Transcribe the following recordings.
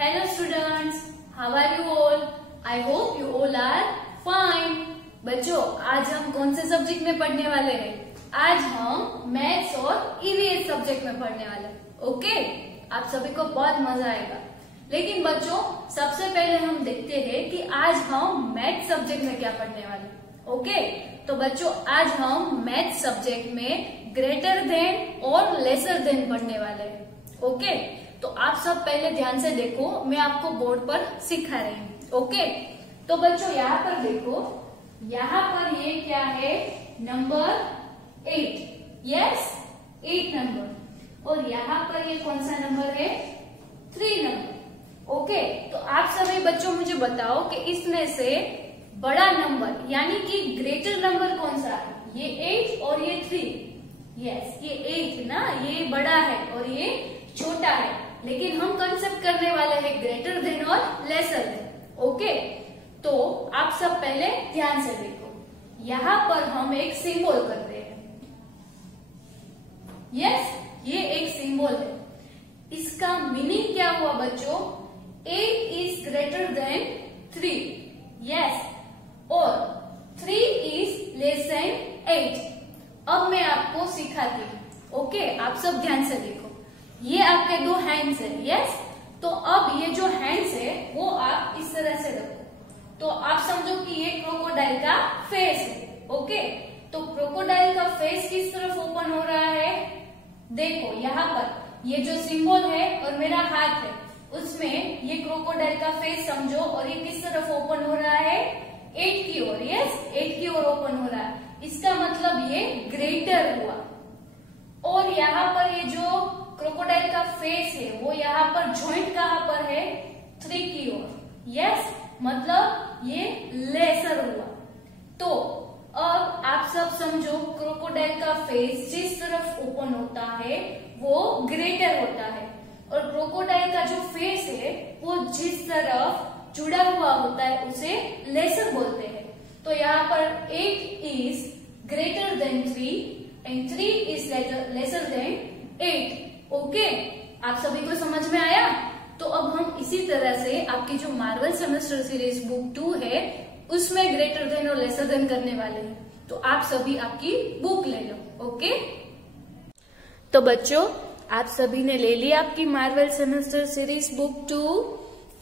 Hello students, how are you all? I hope you all are fine. बच्चों, आज हम कौन से सब्जेक्ट में पढ़ने वाले हैं? आज हम मैथ्स और ईवीएस सब्जेक्ट में पढ़ने वाले हैं। ओके, आप सभी को बहुत मजा आएगा। लेकिन बच्चों, सबसे पहले हम देखते हैं कि आज हम मैथ्स सब्जेक्ट में क्या पढ़ने वाले हैं। ओके, तो बच्चों आज हम मैथ्स सब्जेक्ट में ग्रेटर देन और लेसर देन पढ़ने वाले हैं। ओके, तो आप सब पहले ध्यान से देखो, मैं आपको बोर्ड पर सिखा रही हूँ। ओके, तो बच्चों यहाँ पर देखो, यहाँ पर ये क्या है, नंबर 8। Yes, 8 number. और यहाँ पर ये कौन सा नंबर है, 3 नंबर। ओके, तो आप सभी बच्चों मुझे बताओ कि इसमें से बड़ा नंबर यानी कि ग्रेटर नंबर कौन सा है? ये 8 और ये 3। यस, ये 8 ना, ये बड़ा है और ये छोटा है, लेकिन हम कंसेप्ट करने वाले हैं ग्रेटर देन और लेसर देन। ओके, तो आप सब पहले ध्यान से देखो, यहाँ पर हम एक सिंबल करते हैं। यस, ये एक सिंबल है। इसका मीनिंग क्या हुआ बच्चों? 8 इज ग्रेटर देन 3। यस, और 3 इज लेस देन 8। अब मैं आपको सिखाती हूँ। ओके, आप सब ध्यान से देखो, ये आपके 2 हैंड्स है। यस, तो अब ये जो हैंड्स है वो आप इस तरह से रखो। तो आप समझो कि ये क्रोकोडाइल का फेस है। ओके, तो क्रोकोडाइल का फेस किस तरफ ओपन हो रहा है? देखो यहाँ पर ये जो सिंबल है और मेरा हाथ है, उसमें ये क्रोकोडाइल का फेस समझो, और ये किस तरफ ओपन हो रहा है? 8 की ओर। यस, 8 की ओर ओपन हो रहा है। इसका मतलब ये ग्रेटर हुआ। और यहाँ पर ये जो क्रोकोडाइल का फेस है वो यहाँ पर ज्वाइंट कहाँ पर है? 3 की ओर। यस, मतलब ये लेसर हुआ। तो अब आप सब समझो, क्रोकोडाइल का फेस जिस तरफ ओपन होता है वो ग्रेटर होता है, और क्रोकोडाइल का जो फेस है वो जिस तरफ जुड़ा हुआ होता है उसे लेसर बोलते हैं। तो यहाँ पर 8 is greater then 3 and 3 is lesser than 8। Okay, आप सभी को समझ में आया? तो अब हम इसी तरह से आपकी जो मार्वल सेमेस्टर सीरीज बुक 2 है उसमें ग्रेटर देन और लेसर देन करने वाले हैं। तो आप सभी आपकी बुक ले लो। ओके, तो बच्चों आप सभी ने ले ली आपकी Marvel semester series book 2।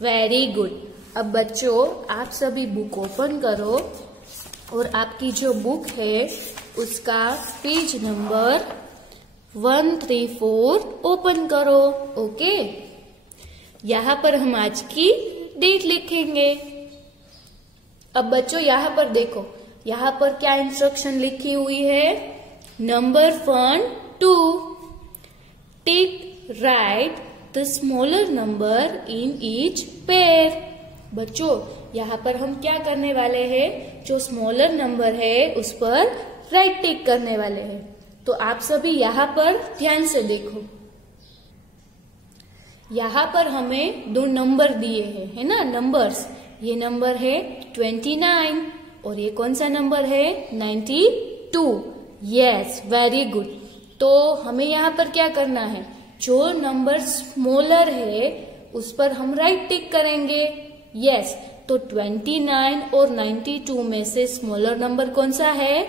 Very good. अब बच्चों आप सभी बुक ओपन करो और आपकी जो बुक है उसका पेज नंबर 134 ओपन करो। ओके, यहाँ पर हम आज की डेट लिखेंगे। अब बच्चों यहाँ पर देखो, यहाँ पर क्या इंस्ट्रक्शन लिखी हुई है? Number 1 2 tick right the smaller number in each pair. बच्चों यहाँ पर हम क्या करने वाले हैं? जो स्मॉलर नंबर है उस पर राइट टिक करने वाले हैं। तो आप सभी यहाँ पर ध्यान से देखो, यहाँ पर हमें 2 नंबर दिए हैं, है ना, नंबर्स। ये नंबर है 29 और ये कौन सा नंबर है? 92। Yes, very good. तो हमें यहाँ पर क्या करना है? जो नंबर स्मॉलर है उस पर हम राइट टिक करेंगे। यस, तो 29 और 92 में से स्मॉलर नंबर कौन सा है?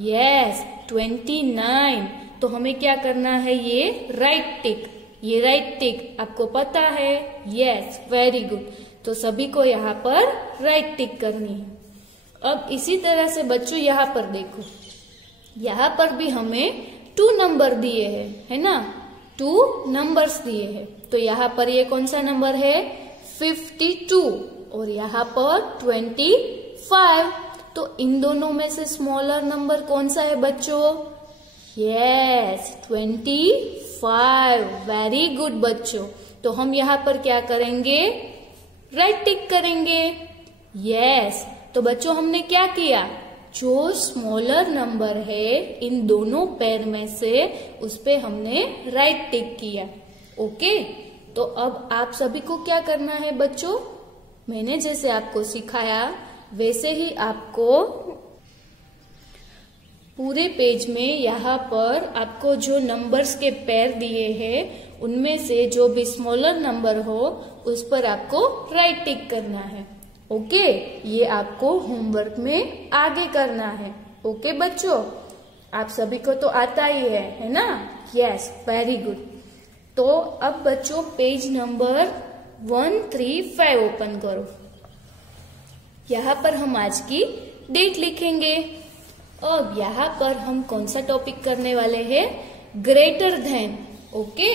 यस, 29। तो हमें क्या करना है? ये राइट टिक, ये राइट टिक आपको पता है? Yes, very good. तो सभी को यहाँ पर राइट टिक करनी है। अब इसी तरह से बच्चों यहाँ पर देखो, यहाँ पर भी हमें 2 नंबर दिए हैं, है ना, 2 नंबर्स दिए हैं। तो यहाँ पर ये कौन सा नंबर है? 52 और यहाँ पर 25। तो इन दोनों में से स्मॉलर नंबर कौन सा है बच्चों? यस, 25। वेरी गुड बच्चों। तो हम यहाँ पर क्या करेंगे? राइट टिक करेंगे। यस, तो बच्चों हमने क्या किया? जो स्मॉलर नंबर है इन दोनों पेयर में से उस पे हमने राइट टिक किया। ओके, तो अब आप सभी को क्या करना है बच्चों? मैंने जैसे आपको सिखाया वैसे ही आपको पूरे पेज में यहाँ पर आपको जो नंबर्स के पेयर दिए हैं उनमें से जो भी स्मॉलर नंबर हो उस पर आपको राइट टिक करना है। ओके, ये आपको होमवर्क में आगे करना है। ओके बच्चों, आप सभी को तो आता ही है ना? Yes, very good. तो अब बच्चों पेज नंबर 135 ओपन करो। यहाँ पर हम आज की डेट लिखेंगे। अब यहाँ पर हम कौन सा टॉपिक करने वाले हैं? Greater than. Okay,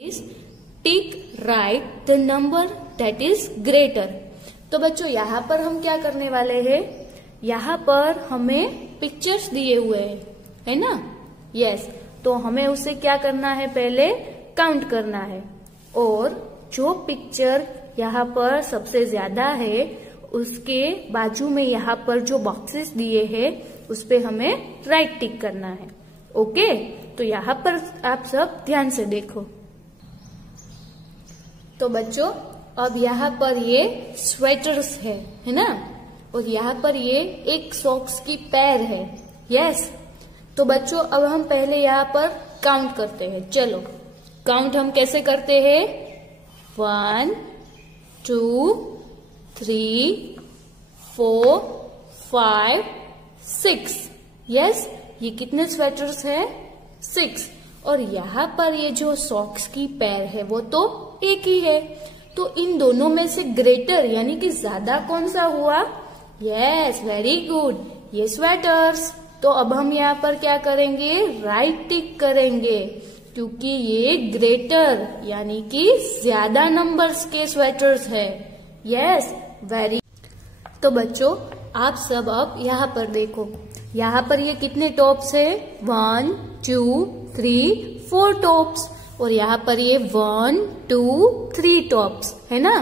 is tick right the number that is greater. तो बच्चों यहाँ पर हम क्या करने वाले हैं? यहाँ पर हमें पिक्चर्स दिए हुए हैं, है ना? यस, तो हमें उसे क्या करना है? पहले काउंट करना है, और जो पिक्चर यहाँ पर सबसे ज्यादा है उसके बाजू में यहाँ पर जो बॉक्सेस दिए हैं उस पे हमें राइट टिक करना है। ओके, तो यहाँ पर आप सब ध्यान से देखो। तो बच्चों अब यहाँ पर ये स्वेटर्स है ना? और यहाँ पर ये एक सॉक्स की पैर है। यस, तो बच्चों अब हम पहले यहाँ पर काउंट करते हैं। चलो, काउंट हम कैसे करते हैं? 1 2 3 4 5 6। यस, ये कितने स्वेटर्स है? 6। और यहाँ पर ये जो सॉक्स की पैर है वो तो एक ही है। तो इन दोनों में से ग्रेटर यानी कि ज्यादा कौन सा हुआ? यस, वेरी गुड, ये स्वेटर्स। तो अब हम यहाँ पर क्या करेंगे? राइट टिक करेंगे, क्योंकि ये ग्रेटर यानी कि ज्यादा नंबर्स के स्वेटर्स है। Yes, very. तो बच्चों आप सब अब यहाँ पर देखो, यहाँ पर ये कितने टॉप्स है? 1 2 3 4 टॉप्स। और यहाँ पर ये 1 2 3 टॉप्स है ना?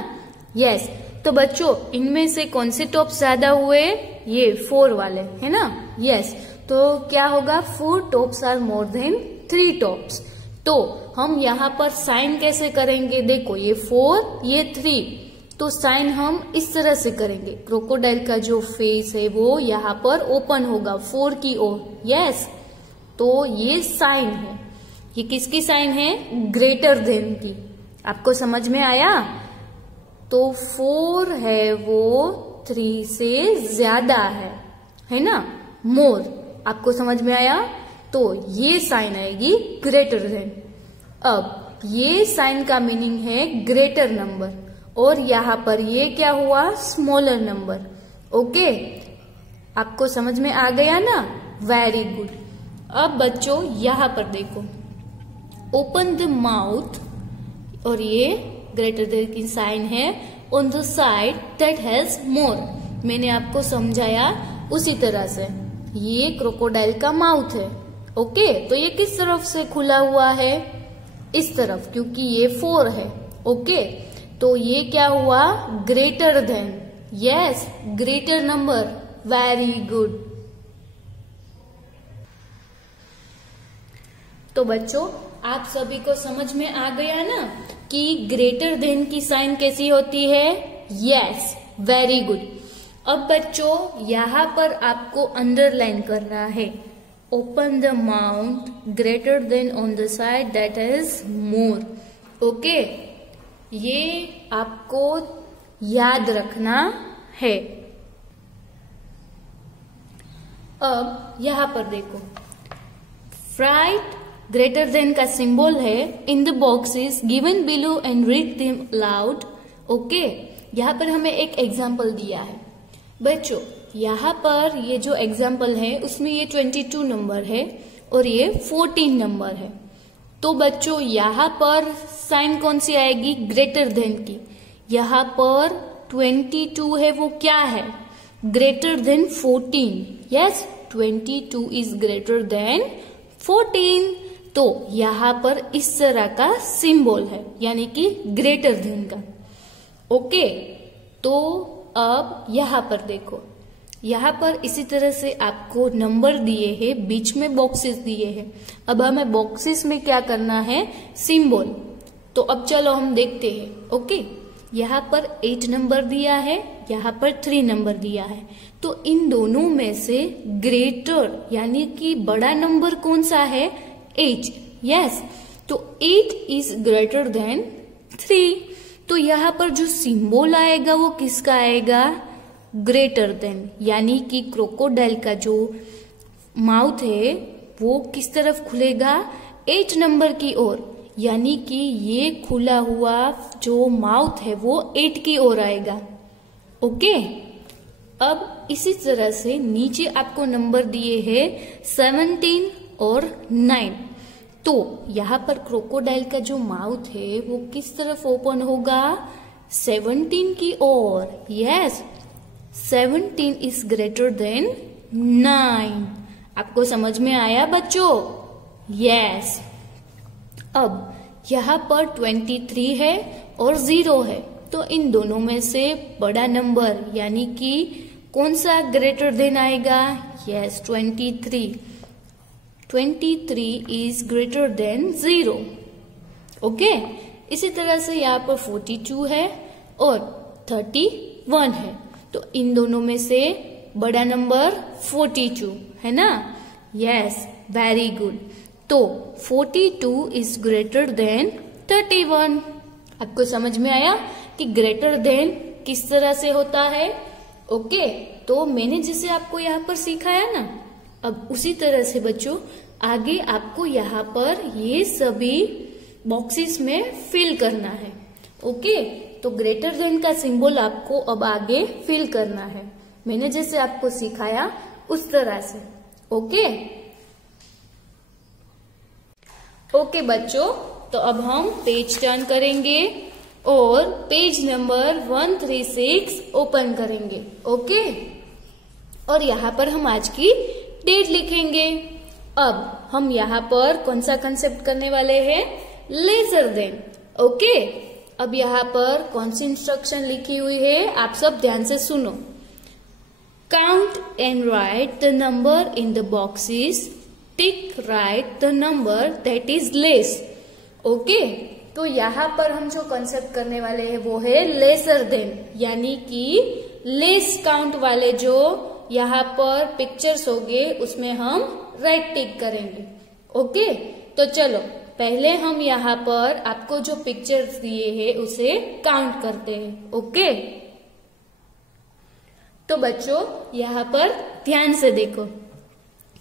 यस, तो बच्चों इनमें से कौन से टॉप्स ज्यादा हुए? ये 4 वाले, है ना? यस, तो क्या होगा? 4 tops are more than 3 tops. तो हम यहाँ पर साइन कैसे करेंगे? देखो, ये 4 ये 3, तो साइन हम इस तरह से करेंगे। क्रोकोडाइल का जो फेस है वो यहाँ पर ओपन होगा 4 की ओर। यस, तो ये साइन है। ये किसकी साइन है? ग्रेटर देन की। आपको समझ में आया? तो 4 है वो 3 से ज्यादा है ना? मोर। आपको समझ में आया? तो ये साइन आएगी ग्रेटर देन। अब ये साइन का मीनिंग है ग्रेटर नंबर, और यहाँ पर ये क्या हुआ? Smaller number. ओके, आपको समझ में आ गया ना? Very good. अब बच्चों यहाँ पर देखो, ओपन द माउथ, और ये ग्रेटर देन की साइन है on the side that has more. मैंने आपको समझाया उसी तरह से। ये क्रोकोडाइल का माउथ है। ओके, तो ये किस तरफ से खुला हुआ है? इस तरफ, क्योंकि ये 4 है। ओके, तो ये क्या हुआ? Greater than. Yes, greater number. Very good. तो बच्चों आप सभी को समझ में आ गया ना कि ग्रेटर देन की साइन कैसी होती है? Yes, very good. अब बच्चों यहाँ पर आपको अंडरलाइन करना है। Open the mouth, greater than on the side that is more. Okay, ये आपको याद रखना है। अब यहाँ पर देखो, राइट ग्रेटर देन का सिंबल है इन the boxes given below and read them loud. Okay, यहाँ पर हमें एक एग्जाम्पल दिया है। बच्चों यहाँ पर ये जो एग्जाम्पल है उसमें ये 22 नंबर है और ये 14 नंबर है। तो बच्चों यहाँ पर साइन कौन सी आएगी? ग्रेटर देन की। यहाँ पर 22 है वो क्या है? Greater than 14। Yes, 22 is greater then 14। तो यहाँ पर इस तरह का सिंबल है, यानी कि ग्रेटर देन का। ओके, तो अब यहाँ पर देखो, यहाँ पर इसी तरह से आपको नंबर दिए हैं, बीच में बॉक्सेस दिए हैं। अब हमें बॉक्सेस में क्या करना है? सिंबल। तो अब चलो हम देखते हैं। ओके, यहाँ पर 8 नंबर दिया है, यहाँ पर 3 नंबर दिया है। तो इन दोनों में से ग्रेटर यानी कि बड़ा नंबर कौन सा है? 8। यस, तो 8 इज ग्रेटर देन 3। तो यहाँ पर जो सिंबल आएगा वो किसका आएगा? ग्रेटर देन, यानी कि क्रोकोडाइल का जो माउथ है वो किस तरफ खुलेगा? 8 नंबर की ओर, यानी कि ये खुला हुआ जो माउथ है वो 8 की ओर आएगा। ओके, अब इसी तरह से नीचे आपको नंबर दिए हैं 17 और 9। तो यहाँ पर क्रोकोडाइल का जो माउथ है वो किस तरफ ओपन होगा? 17 की ओर। Yes, 17 is greater than 9। आपको समझ में आया बच्चों? यस। अब यहाँ पर 23 है और 0 है, तो इन दोनों में से बड़ा नंबर यानी कि कौन सा ग्रेटर देन आएगा? Yes, 23। 23 is greater then 0। Okay, इसी तरह से यहाँ पर 42 है और 31 है, तो इन दोनों में से बड़ा नंबर 42 है ना? Yes, very good. तो 42 इज ग्रेटर देन 31। आपको समझ में आया कि ग्रेटर देन किस तरह से होता है? ओके, तो मैंने जिसे आपको यहाँ पर सिखाया ना, अब उसी तरह से बच्चों आगे आपको यहाँ पर ये सभी बॉक्सेस में फिल करना है। ओके, तो ग्रेटर देन का सिंबल आपको अब आगे फिल करना है, मैंने जैसे आपको सिखाया उस तरह से। ओके ओके बच्चों, तो अब हम पेज टर्न करेंगे और पेज नंबर 136 ओपन करेंगे। ओके, और यहाँ पर हम आज की डेट लिखेंगे। अब हम यहाँ पर कौन सा कंसेप्ट करने वाले हैं? Lesser than. ओके, अब यहाँ पर कौन सी इंस्ट्रक्शन लिखी हुई है आप सब ध्यान से सुनो। Count and right the number in the boxes, tick right the number that is less. Okay, तो यहाँ पर हम जो कंसेप्ट करने वाले हैं वो है लेसर देन, यानी कि लेस काउंट वाले जो यहाँ पर पिक्चर्स होंगे उसमें हम राइट टिक करेंगे। ओके, तो चलो पहले हम यहाँ पर आपको जो पिक्चर्स दिए हैं उसे काउंट करते हैं। ओके, तो बच्चों यहाँ पर ध्यान से देखो,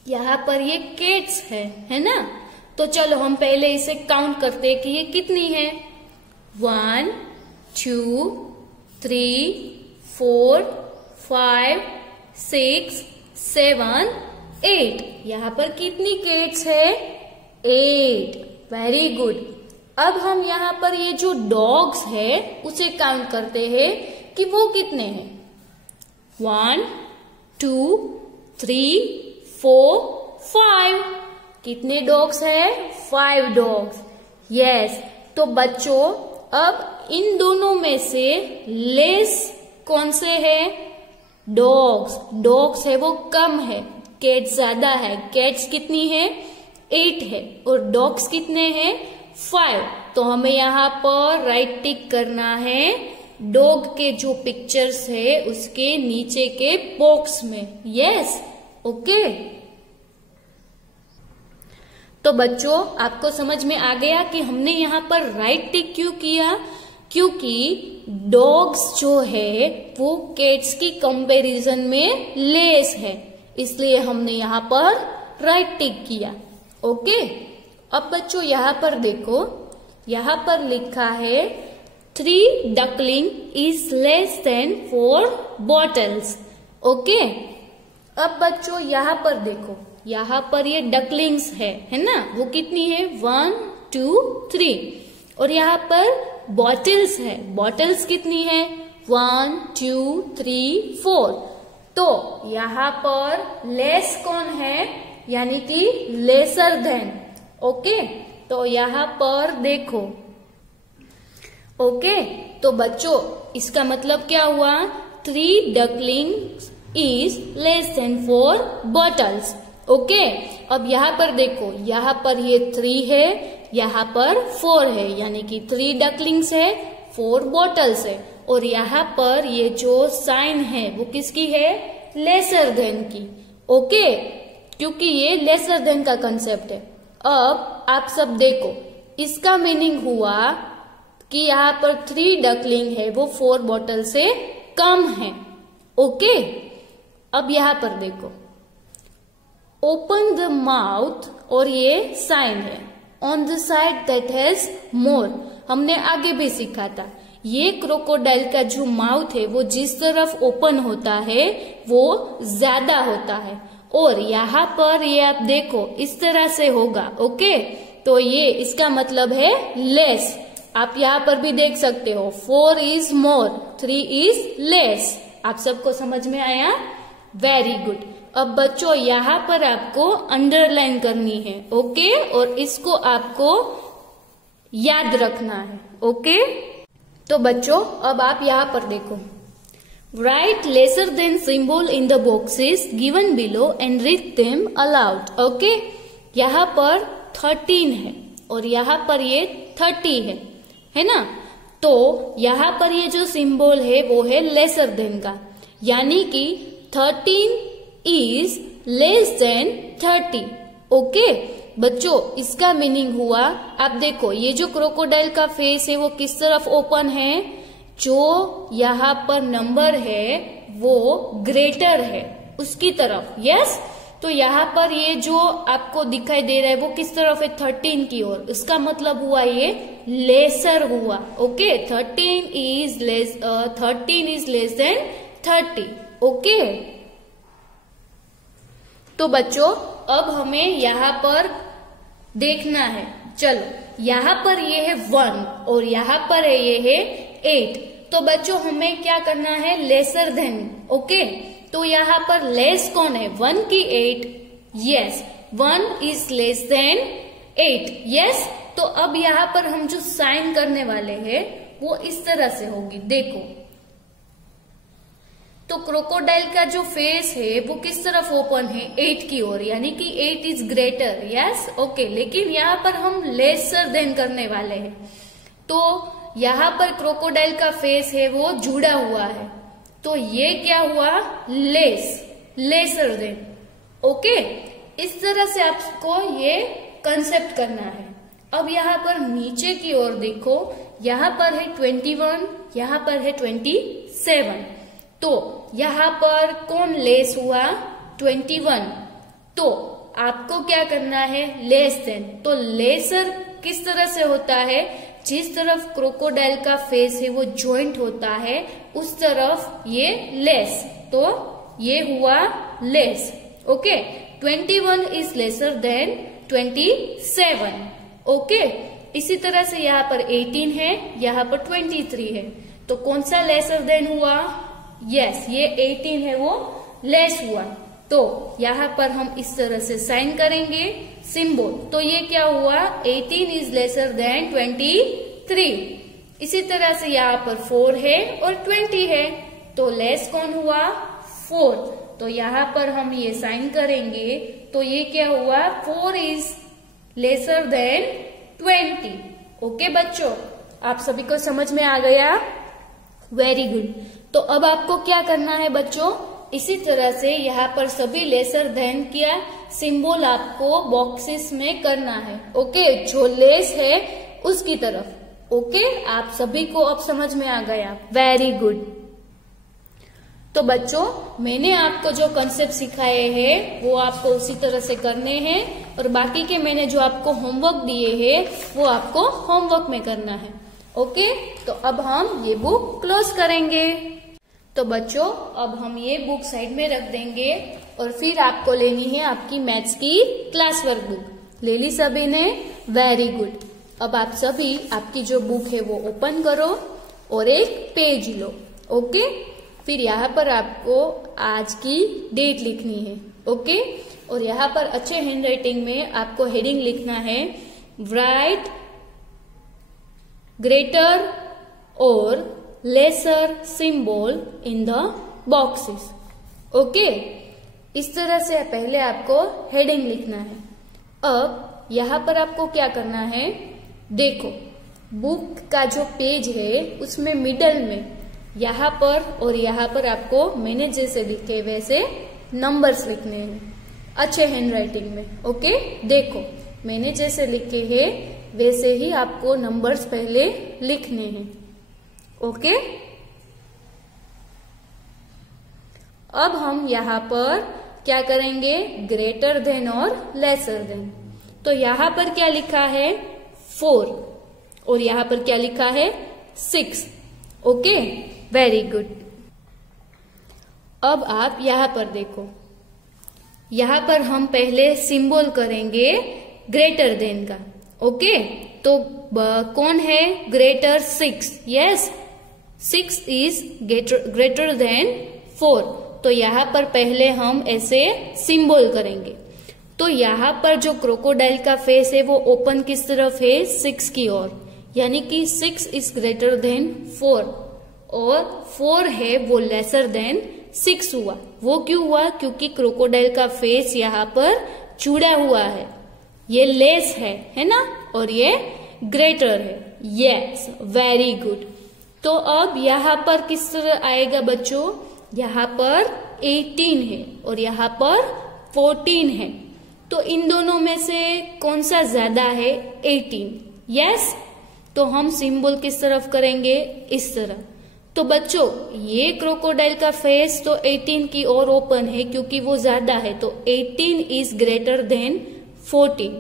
यहाँ पर ये केट्स है ना? तो चलो हम पहले इसे काउंट करते हैं कि ये कितनी है। 1 2 3 4 5 6 7 8। यहाँ पर कितनी केट्स है? 8। Very good. अब हम यहाँ पर ये जो डॉग्स है उसे काउंट करते हैं कि वो कितने हैं। 1 2 3 4 5। कितने डॉग्स है? 5 डॉग्स। यस, तो बच्चों अब इन दोनों में से लेस कौन से है? डॉग्स। डॉग्स है वो कम है, कैट्स ज्यादा है। कैट्स कितनी है? 8 है और डॉग्स कितने हैं? 5। तो हमें यहाँ पर राइट टिक करना है डॉग के जो पिक्चर्स है उसके नीचे के बॉक्स में। Yes, okay. तो बच्चों आपको समझ में आ गया कि हमने यहाँ पर राइट टिक क्यों किया? क्योंकि डॉग्स जो है वो कैट्स की कंपैरिजन में लेस है, इसलिए हमने यहाँ पर राइट टिक किया। ओके, अब बच्चों यहाँ पर देखो, यहाँ पर लिखा है 3 duckling is less than 4 bottles. Okay, अब बच्चों यहाँ पर देखो, यहाँ पर ये डकलिंग्स है ना? वो कितनी है? 1 2 3। और यहाँ पर बॉटल्स है, बॉटल्स कितनी है? 1 2 3 4। तो यहाँ पर लेस कौन है? यानी कि लेसर देन। ओके, तो यहाँ पर देखो। ओके, तो बच्चों इसका मतलब क्या हुआ? 3 ducklings is less than 4 bottles. Okay, अब यहाँ पर देखो, यहाँ पर ये 3 है, यहाँ पर 4 है, यानी कि 3 डकलिंग्स है, 4 बॉटल्स है। और यहाँ पर ये जो साइन है वो किसकी है? लेसर देन की। ओके, क्योंकि ये लेसर देन का कंसेप्ट है। अब आप सब देखो, इसका मीनिंग हुआ कि यहाँ पर 3 डकलिंग है वो 4 बॉटल से कम है। ओके, अब यहाँ पर देखो, ओपन द माउथ, और ये साइन है, on the side that has more, हमने आगे भी सीखा था। ये क्रोकोडाइल का जो माउथ है वो जिस तरफ ओपन होता है वो ज्यादा होता है, और यहाँ पर ये आप देखो इस तरह से होगा। ओके, तो ये इसका मतलब है लेस। आप यहाँ पर भी देख सकते हो 4 इज मोर, 3 इज लेस। आप सबको समझ में आया? Very good. अब बच्चों यहाँ पर आपको अंडरलाइन करनी है। ओके, और इसको आपको याद रखना है। ओके, तो बच्चों अब आप यहाँ पर देखो, right lesser than symbol in the boxes given below and read them allowed. Okay, यहाँ पर 13 है और यहाँ पर ये 30 है ना? तो यहाँ पर ये जो सिंबल है वो है लेसर देन का, यानी कि 13 इज लेस देन 30। ओके बच्चों, इसका मीनिंग हुआ, आप देखो ये जो क्रोकोडाइल का फेस है वो किस तरफ ओपन है, जो यहाँ पर नंबर है वो ग्रेटर है उसकी तरफ। यस, तो यहाँ पर ये जो आपको दिखाई दे रहा है वो किस तरफ है, 13 की ओर। इसका मतलब हुआ ये लेसर हुआ। Okay, 13 is less than 30। Okay, तो बच्चों अब हमें यहाँ पर देखना है। चलो, यहाँ पर ये है 1 और यहाँ पर है ये है 8। तो बच्चों हमें क्या करना है, लेसर देन। ओके, तो यहाँ पर लेस कौन है, 1 की 8। Yes, 1 is less than 8। Yes, तो अब यहाँ पर हम जो साइन करने वाले हैं वो इस तरह से होगी। देखो, तो क्रोकोडाइल का जो फेस है वो किस तरफ ओपन है, 8 की ओर, यानी कि 8 इज ग्रेटर। यस, ओके, लेकिन यहाँ पर हम लेसर देन करने वाले हैं, तो यहाँ पर क्रोकोडाइल का फेस है वो जुड़ा हुआ है, तो ये क्या हुआ, लेसर देन। ओके, इस तरह से आपको ये कंसेप्ट करना है। अब यहाँ पर नीचे की ओर देखो, यहाँ पर है 21, यहाँ पर है 27, तो यहाँ पर कौन लेस हुआ, 21। तो आपको क्या करना है, लेस देन। तो लेसर किस तरह से होता है, जिस तरफ क्रोकोडाइल का फेस है वो जॉइंट होता है उस तरफ ये लेस, तो ये हुआ less. Okay, 21 is lesser than 27। Okay, इसी तरह से यहाँ पर 18 है, यहाँ पर 23 है, तो कौन सा लेसर देन हुआ, यस, ये 18 है वो लेस हुआ। तो यहाँ पर हम इस तरह से साइन करेंगे सिंबल, तो ये क्या हुआ, 18 इज लेसर देन 23। इसी तरह से यहाँ पर 4 है और 20 है, तो लेस कौन हुआ, 4। तो यहाँ पर हम ये साइन करेंगे, तो ये क्या हुआ, 4 इज लेसर देन 20। ओके बच्चों, आप सभी को समझ में आ गया? Very good. तो अब आपको क्या करना है बच्चों, इसी तरह से यहाँ पर सभी लेसर देन किया सिंबल आपको बॉक्सेस में करना है। ओके, जो लेस है उसकी तरफ। ओके, आप सभी को अब समझ में आ गया? Very good. तो बच्चों, मैंने आपको जो कंसेप्ट सिखाए हैं वो आपको उसी तरह से करने हैं, और बाकी के मैंने जो आपको होमवर्क दिए हैं वो आपको होमवर्क में करना है। ओके, तो अब हम ये बुक क्लोज करेंगे। तो बच्चों, अब हम ये बुक साइड में रख देंगे और फिर आपको लेनी है आपकी मैथ्स की क्लास वर्क बुक। ले ली सभी ने? Very good. अब आप सभी आपकी जो बुक है वो ओपन करो और एक पेज लो। ओके, फिर यहाँ पर आपको आज की डेट लिखनी है। ओके, और यहाँ पर अच्छे हैंडराइटिंग में आपको हेडिंग लिखना है, राइट ग्रेटर और lesser symbol in the boxes. Okay, इस तरह से पहले आपको हेडिंग लिखना है। अब यहाँ पर आपको क्या करना है, देखो बुक का जो पेज है उसमें मिडल में यहाँ पर और यहाँ पर आपको मैंने जैसे लिखे वैसे नंबर्स लिखने हैं अच्छे हैंडराइटिंग में। ओके, देखो मैंने जैसे लिखे हैं वैसे ही आपको नंबर्स पहले लिखने हैं। ओके, अब हम यहाँ पर क्या करेंगे, ग्रेटर देन और लेसर देन। तो यहाँ पर क्या लिखा है 4 और यहाँ पर क्या लिखा है 6। Okay, very good. अब आप यहाँ पर देखो, यहाँ पर हम पहले सिंबल करेंगे ग्रेटर देन का। ओके, तो कौन है greater 6? Yes, 6 is greater then 4। तो यहाँ पर पहले हम ऐसे सिंबल करेंगे। तो यहाँ पर जो क्रोकोडाइल का फेस है वो ओपन किस तरफ है, 6 की ओर, यानी कि 6 इज ग्रेटर देन 4 और 4 है वो लेसर देन 6 हुआ। वो क्यों हुआ? क्योंकि क्रोकोडाइल का फेस यहाँ पर जुड़ा हुआ है, ये लेस है ना, और ये ग्रेटर है। Yes, very good. तो अब यहाँ पर किस तरह आएगा बच्चों, यहाँ पर 18 है और यहाँ पर 14 है। तो इन दोनों में से कौन सा ज्यादा है, 18। यस, तो हम सिंबल किस तरफ करेंगे, इस तरह। तो बच्चों ये क्रोकोडाइल का फेस तो 18 की ओर ओपन है क्योंकि वो ज्यादा है, तो 18 इज ग्रेटर देन 14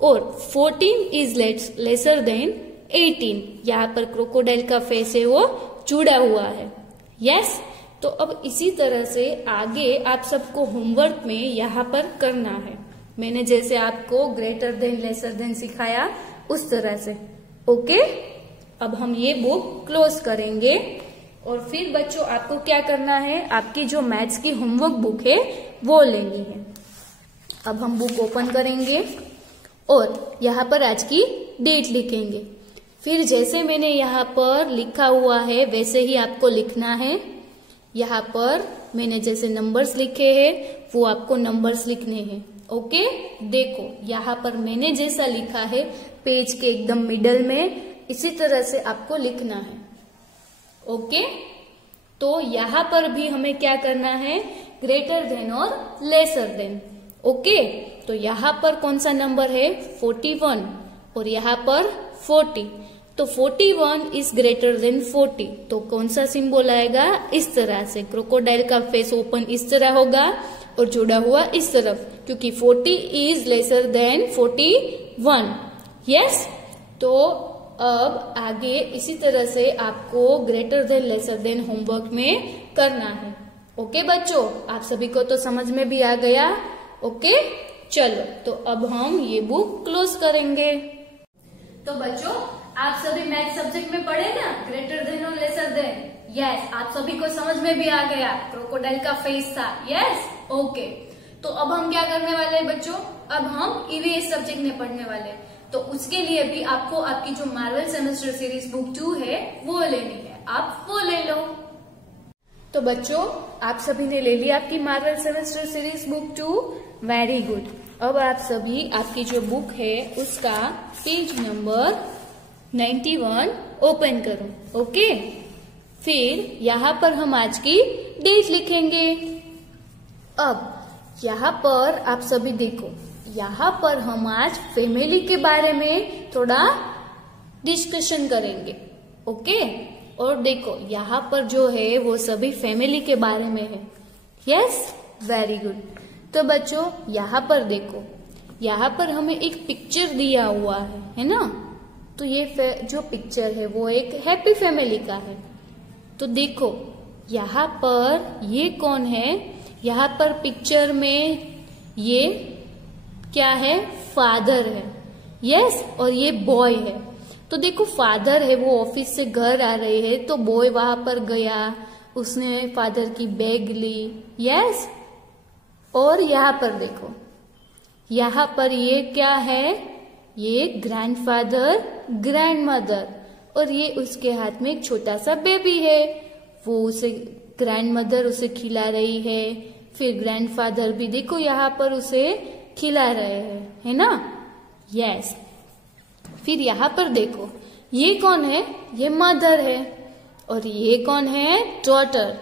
और 14 इज लेसर देन 18। यहाँ पर क्रोकोडाइल का फेस है वो जुड़ा हुआ है। यस, तो अब इसी तरह से आगे आप सबको होमवर्क में यहाँ पर करना है। मैंने जैसे आपको ग्रेटर देन लेसर देन सिखाया उस तरह से। ओके, अब हम ये बुक क्लोज करेंगे और फिर बच्चों आपको क्या करना है, आपकी जो मैथ्स की होमवर्क बुक है वो लेनी है। अब हम बुक ओपन करेंगे और यहाँ पर आज की डेट लिखेंगे। फिर जैसे मैंने यहाँ पर लिखा हुआ है वैसे ही आपको लिखना है। यहाँ पर मैंने जैसे नंबर्स लिखे हैं वो आपको नंबर्स लिखने हैं। ओके, देखो यहाँ पर मैंने जैसा लिखा है पेज के एकदम मिडल में, इसी तरह से आपको लिखना है। ओके, तो यहाँ पर भी हमें क्या करना है, ग्रेटर देन और लेसर देन। ओके, तो यहाँ पर कौन सा नंबर है, 41 और यहाँ पर 40। तो 41 इज ग्रेटर देन 40, तो कौन सा सिंबल आएगा, इस तरह से। क्रोकोडाइल का फेस ओपन इस तरह होगा और जुड़ा हुआ इस तरफ, क्योंकि 40 इज लेसर देन 41। यस, तो अब आगे इसी तरह से आपको greater than lesser than homework में करना है। ओके बच्चों, आप सभी को तो समझ में भी आ गया। ओके, चलो तो अब हम ये बुक क्लोज करेंगे। तो बच्चों आप सभी मैथ सब्जेक्ट में पढ़े ना ग्रेटर देन और लेसर देन। यस, आप सभी को समझ में भी आ गया, क्रोकोडाइल का फेस था। Yes, okay. तो अब हम क्या करने वाले हैं बच्चों, अब हम ईवीएस सब्जेक्ट में पढ़ने वाले हैं। तो उसके लिए भी आपको आपकी जो मार्वल सेमेस्टर सीरीज बुक 2 है वो लेनी है, आप वो ले लो। तो बच्चों आप सभी ने ले ली आपकी Marvel semester series book 2, very good. अब आप सभी आपकी जो बुक है उसका पेज नंबर 91 ओपन करो। ओके, फिर यहाँ पर हम आज की डेट लिखेंगे। अब यहाँ पर आप सभी देखो, यहाँ पर हम आज फैमिली के बारे में थोड़ा डिस्कशन करेंगे। ओके, और देखो यहाँ पर जो है वो सभी फैमिली के बारे में है। Yes, very good. तो बच्चों यहाँ पर देखो, यहाँ पर हमें एक पिक्चर दिया हुआ है ना। तो ये जो पिक्चर है वो एक हैप्पी फैमिली का है। तो देखो यहाँ पर ये कौन है, यहाँ पर पिक्चर में ये क्या है, फादर है। यस, और ये बॉय है। तो देखो फादर है वो ऑफिस से घर आ रहे हैं, तो बॉय वहां पर गया, उसने फादर की बैग ली। यस, और यहाँ पर देखो, यहाँ पर ये क्या है, ये ग्रैंडफादर ग्रैंडमदर, और ये उसके हाथ में एक छोटा सा बेबी है। वो उसे ग्रैंडमदर उसे खिला रही है, फिर ग्रैंडफादर भी देखो यहाँ पर उसे खिला रहे हैं, है ना। यस, फिर यहाँ पर देखो ये कौन है, ये मदर है, और ये कौन है, डॉटर।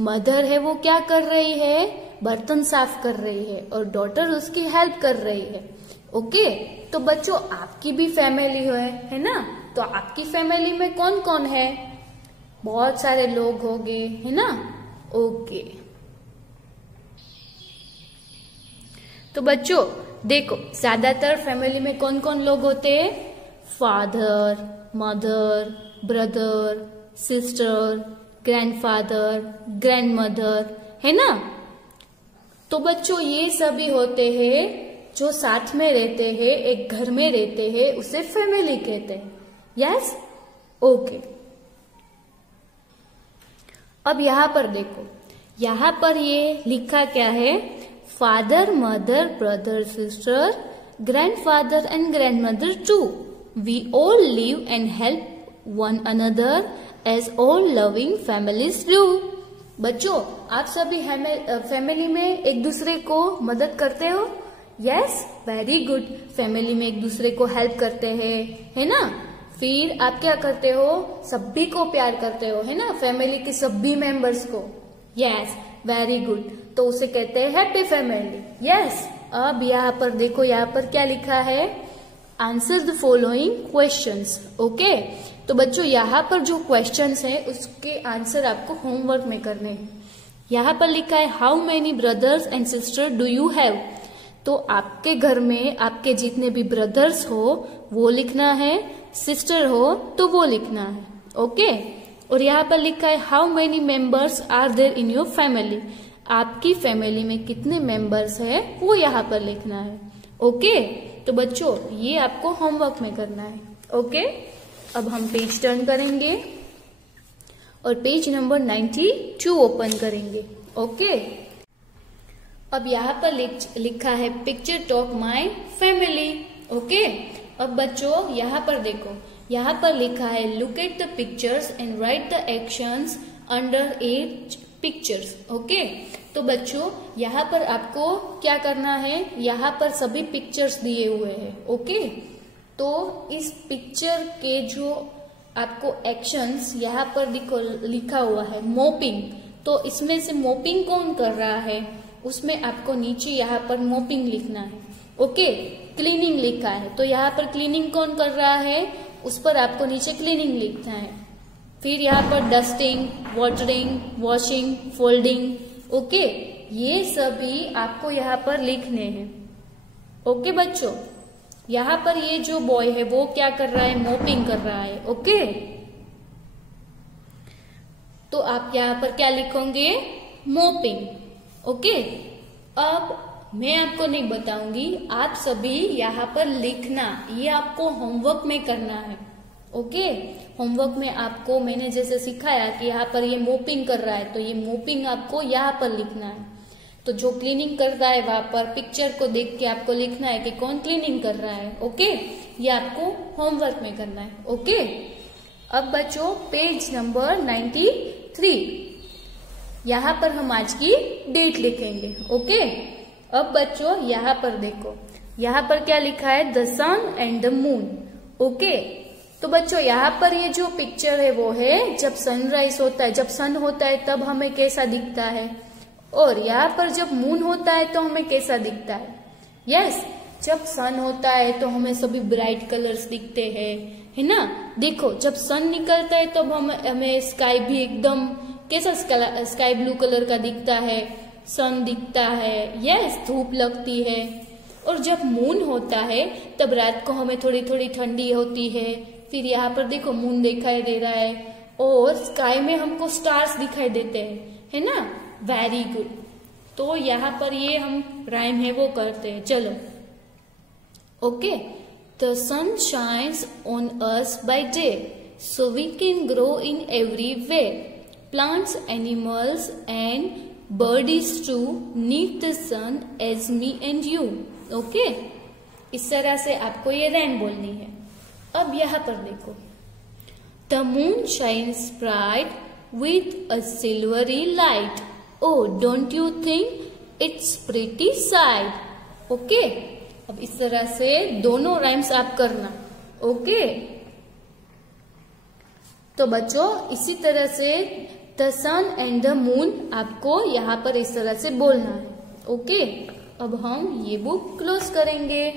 मदर है वो क्या कर रही है, बर्तन साफ कर रही है, और डॉटर उसकी हेल्प कर रही है। ओके, तो बच्चों आपकी भी फैमिली है ना, तो आपकी फैमिली में कौन कौन है? बहुत सारे लोग होंगे, है ना। ओके, तो बच्चों देखो ज्यादातर फैमिली में कौन कौन लोग होते हैं? Father, mother, brother, sister, grandfather, grandmother, है ना। तो बच्चों ये सभी होते हैं जो साथ में रहते हैं, एक घर में रहते हैं, उसे फैमिली कहते हैं। Yes, okay. अब यहां पर देखो, यहां पर ये लिखा क्या है? Father, mother, brother, sister, grandfather and grandmother too. We all live and help one another as all loving families do. बच्चों आप सभी फैमिली में एक दूसरे को मदद करते हो? Yes, very good. फैमिली में एक दूसरे को हेल्प करते हैं, है ना। फिर आप क्या करते हो? सभी को प्यार करते हो, है ना, फैमिली के सभी मेंबर्स को। Yes, very good. तो उसे कहते हैं हैप्पी फैमिली। यस, अब यहाँ पर देखो, यहाँ पर क्या लिखा है? Answer the following questions. Okay, तो बच्चों यहाँ पर जो क्वेश्चंस हैं उसके आंसर आपको होमवर्क में करने हैं। यहाँ पर लिखा है how many brothers and sister do you have. तो आपके घर में आपके जितने भी ब्रदर्स हो वो लिखना है, सिस्टर हो तो वो लिखना है। ओके, और यहाँ पर लिखा है how many members are there in your family. आपकी फैमिली में कितने मेंबर्स है वो यहाँ पर लिखना है। ओके, तो बच्चों ये आपको होमवर्क में करना है। ओके, अब हम पेज टर्न करेंगे और पेज नंबर 92 ओपन करेंगे। ओके, अब यहाँ पर लिखा है picture talk my family. Okay, अब बच्चों यहाँ पर देखो, यहाँ पर लिखा है look at the pictures and right the actions under H pictures. Okay, तो बच्चों यहाँ पर आपको क्या करना है? यहाँ पर सभी पिक्चर्स दिए हुए हैं। ओके, तो इस पिक्चर के जो आपको एक्शंस यहाँ पर देखो लिखा हुआ है मोपिंग। तो इसमें से मोपिंग कौन कर रहा है? उसमें आपको नीचे यहाँ पर मोपिंग लिखना है। ओके, क्लीनिंग लिखा है तो यहाँ पर क्लीनिंग कौन कर रहा है? उस पर आपको नीचे क्लीनिंग लिखना है। फिर यहाँ पर dusting, watering, washing, folding. Okay, ये सभी आपको यहाँ पर लिखने हैं। ओके बच्चों, यहाँ पर ये जो बॉय है वो क्या कर रहा है? मोपिंग कर रहा है। ओके, तो आप यहाँ पर क्या लिखोगे? मोपिंग। ओके, अब मैं आपको नहीं बताऊंगी, आप सभी यहाँ पर लिखना, ये आपको होमवर्क में करना है। ओके, होमवर्क में आपको मैंने जैसे सिखाया कि यहाँ पर ये मोपिंग कर रहा है तो ये मोपिंग आपको यहाँ पर लिखना है। तो जो क्लीनिंग कर रहा है वहां पर पिक्चर को देख के आपको लिखना है कि कौन क्लीनिंग कर रहा है। ओके, ये आपको होमवर्क में करना है। ओके, अब बच्चों पेज नंबर 93, यहाँ पर हम आज की डेट लिखेंगे। ओके, अब बच्चों यहाँ पर देखो, यहाँ पर क्या लिखा है? The sun and the moon. Okay, तो बच्चों यहाँ पर ये जो पिक्चर है वो है जब सनराइज होता है, जब सन होता है तब हमें कैसा दिखता है, और यहाँ पर जब मून होता है तो हमें कैसा दिखता है? यस, जब सन होता है तो हमें सभी ब्राइट कलर्स दिखते हैं, है ना। देखो जब सन निकलता है तब हमें स्काई भी एकदम कैसा स्काई ब्लू कलर का दिखता है, सन दिखता है। यस, धूप लगती है। और जब मून होता है तब रात को हमें थोड़ी थोड़ी ठंडी होती है। फिर यहाँ पर देखो मून दिखाई दे रहा है और स्काई में हमको स्टार्स दिखाई देते हैं, है ना। Very good. तो यहाँ पर ये हम राइम है वो करते हैं। चलो, okay. The sun shines on us by day so we can grow in every way. Plants, animals and birdies too need the sun as me and you. Okay, इस तरह से आपको ये राइम बोलनी है। अब यहाँ पर देखो, the moon shines bright with a silvery light. Oh, don't you think it's pretty sight? Okay, अब इस तरह से दोनों राइम्स आप करना। ओके, तो बच्चों इसी तरह से the sun and the moon आपको यहाँ पर इस तरह से बोलना है। ओके, अब हम ये बुक क्लोज करेंगे।